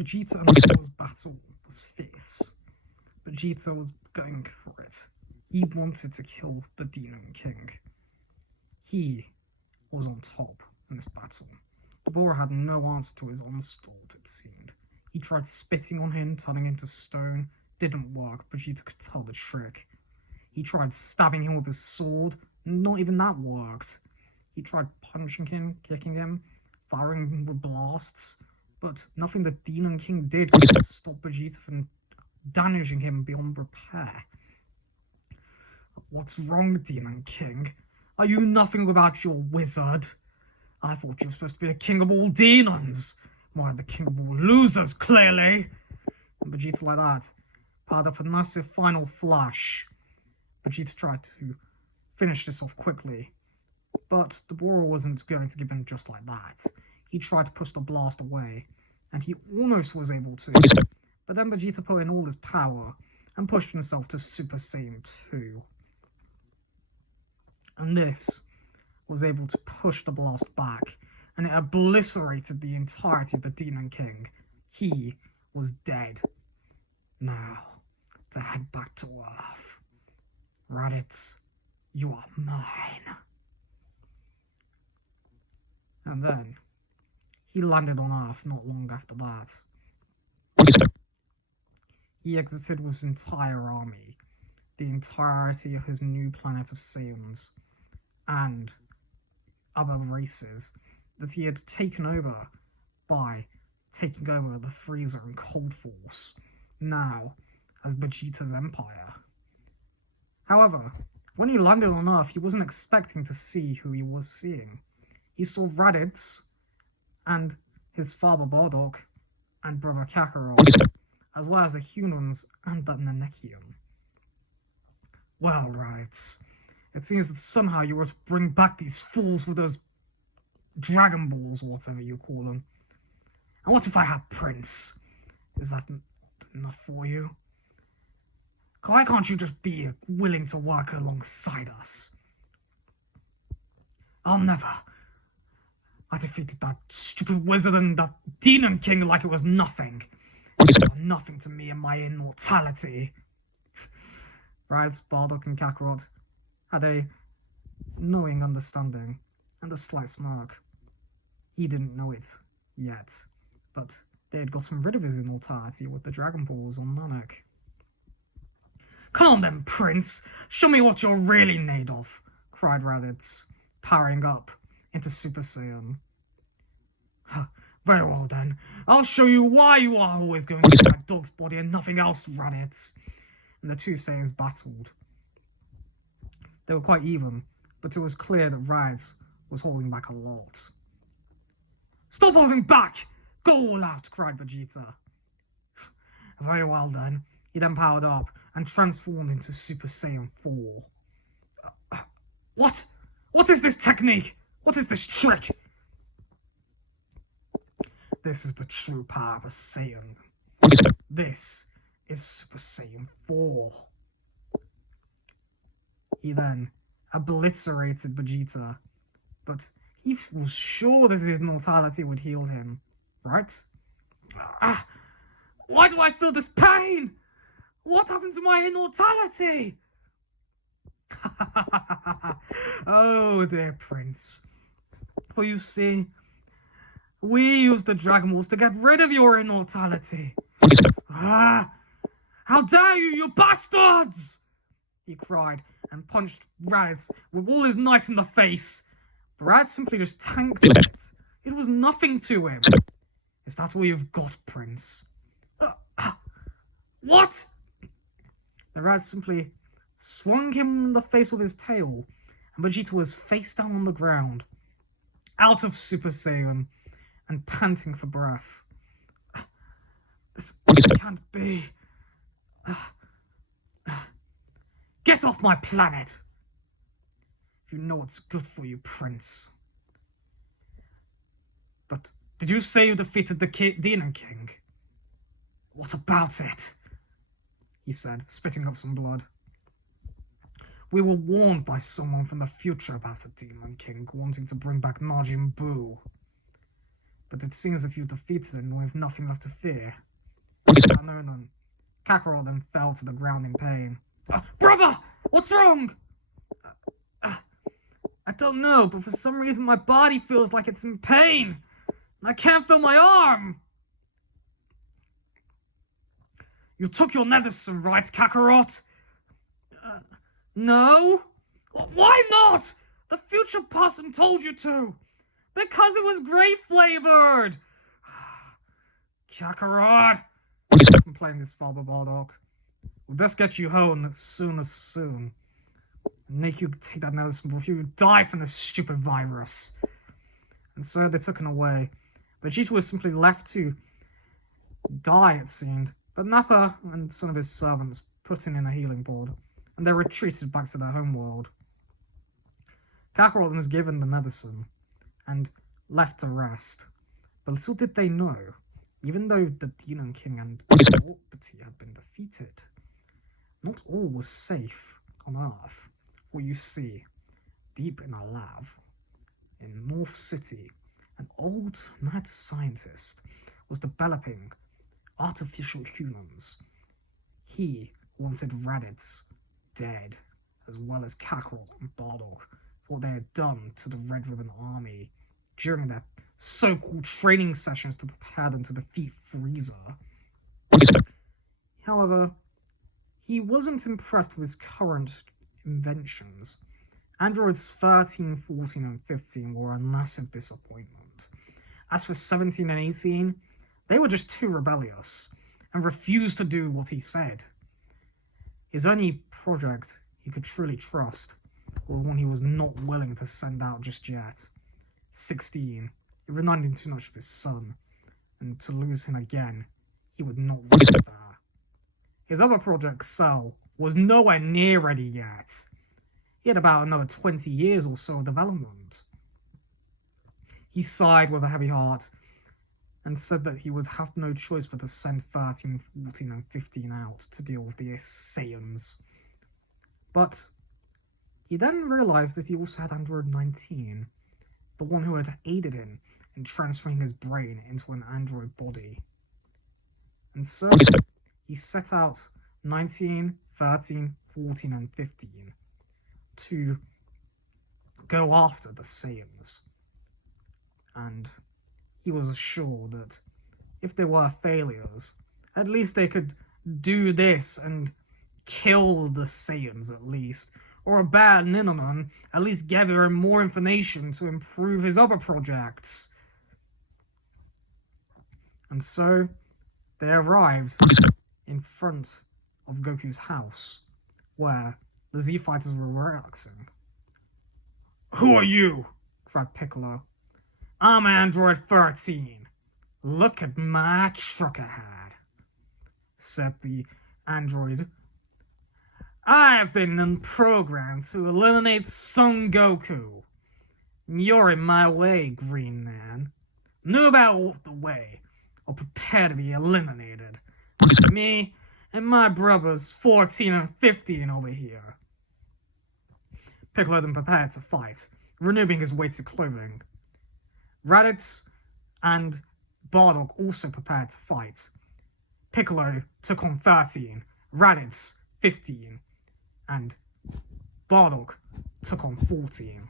Vegeta and Vegeta's battle was fierce. Vegeta was going for it. He wanted to kill the Demon King. He was on top in this battle. Dabura had no answer to his onslaught, it seemed. He tried spitting on him, turning into stone. Didn't work. Vegeta could tell the trick. He tried stabbing him with his sword. Not even that worked. He tried punching him, kicking him, firing him with blasts. But nothing the Demon King did could stop Vegeta from damaging him beyond repair. What's wrong, Demon King? Are you nothing without your wizard? I thought you were supposed to be the king of all demons. More the king of all losers, clearly. And Vegeta, like that, fired up a massive final flash. Vegeta tried to finish this off quickly, but Dabura wasn't going to give in just like that. He tried to push the blast away, and he almost was able to, but then Vegeta put in all his power and pushed himself to Super Saiyan 2. And this was able to push the blast back, and it obliterated the entirety of the Demon King. He was dead. Now, to head back to Earth. Raditz, you are mine. And then, he landed on Earth not long after that. He exited with his entire army, the entirety of his new planet of Salyans, and other races that he had taken over by taking over the Freezer and Cold Force, now as Vegeta's empire. However, when he landed on Earth, he wasn't expecting to see who he was seeing. He saw Raditz and his father Bardock and brother Kakarot, as well as the humans and the Nanekian. Well, Raditz, it seems that somehow you were to bring back these fools with those Dragon Balls, or whatever you call them. And what if I had Prince? Is that enough for you? Why can't you just be willing to work alongside us? I'll never. I defeated that stupid wizard and that Demon King like it was nothing. Nothing to me and my immortality. Raditz, Bardock, and Kakarot had a knowing understanding and a slight smirk. He didn't know it yet, but they had gotten rid of his immortality with the Dragon Balls on Namek. Come on then, Prince! Show me what you're really made of! Cried Raditz, powering up into Super Saiyan. Very well then, I'll show you why you are always going to my dog's body and nothing else, Raditz. And the two Saiyans battled. They were quite even, but it was clear that Raditz was holding back a lot. Stop holding back! Go all out, cried Vegeta. Very well then. He then powered up and transformed into Super Saiyan 4. What? What is this technique? What is this trick? This is the true power of a Saiyan. This is Super Saiyan 4. He then obliterated Vegeta, but he was sure that his immortality would heal him, right? Why do I feel this pain? What happened to my immortality? Oh, dear Prince. For you see, we used the Dragon Balls to get rid of your immortality. How dare you, you bastards! He cried and punched Raditz with all his might in the face. But Raditz simply just tanked it. It was nothing to him. Is that all you've got, Prince? What? The Raditz simply swung him in the face with his tail, and Vegeta was face down on the ground, out of Super Saiyan, and panting for breath. This can't be. Get off my planet! If you know what's good for you, Prince. But did you say you defeated the Demon King? What about it? He said, spitting up some blood. We were warned by someone from the future about a Demon King wanting to bring back Majin Buu. but it seems if you defeated him, we have nothing left to fear. Kakarot then fell to the ground in pain. Brother! What's wrong? I don't know, but for some reason my body feels like it's in pain. And I can't feel my arm. You took your medicine, right, Kakarot? No. Why not? The future person told you to. Because it was grape-flavored. Kakarot, complained his father Bardock. We best get you home as soon as soon. And make you take that medicine before you die from this stupid virus. And so they took him away. Vegeta was simply left to die, it seemed. But Nappa and some of his servants put him in a healing pod, and they retreated back to their homeworld. Kakarot was given the medicine and left to rest. But little did they know, even though the Demon King and Palpatine had been defeated, not all was safe on Earth. What you see, deep in a lab in North City, an old mad scientist was developing artificial humans. He wanted Raditz dead, as well as Kakarot and Bardock, for what they had done to the Red Ribbon Army during their so-called training sessions to prepare them to defeat Frieza. However, he wasn't impressed with his current inventions. Androids 13, 14, and 15 were a massive disappointment. As for 17 and 18, they were just too rebellious and refused to do what he said. His only project he could truly trust was one he was not willing to send out just yet. 16. It reminded him too much of his son, and to lose him again, he would not risk that. His other project, Cell, was nowhere near ready yet. He had about another 20 years or so of development. He sighed with a heavy heart and said that he would have no choice but to send 13, 14, and 15 out to deal with the Salyans. But he then realized that he also had Android 19, the one who had aided him in transferring his brain into an android body. And so he set out 19, 13, 14, and 15 to go after the Salyans. And he was assured that if they were failures, at least they could do this and kill the Saiyans at least, or a bad Ninoman, at least gather him more information to improve his other projects. And so, they arrived in front of Goku's house, where the Z-Fighters were relaxing. "Who are you?" cried Piccolo. "I'm Android 13. Look at my truck ahead," said the android. "I have been programmed to eliminate Son Goku. You're in my way, Green Man. Move out of the way, or prepare to be eliminated. Me and my brothers 14 and 15 over here." Piccolo then prepared to fight, renewing his weighted clothing. Raditz and Bardock also prepared to fight. Piccolo took on 13, Raditz 15, and Bardock took on 14.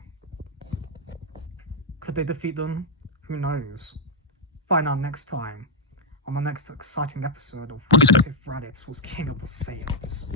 Could they defeat them? Who knows? Find out next time on the next exciting episode of What If Raditz Was King of the Saiyans.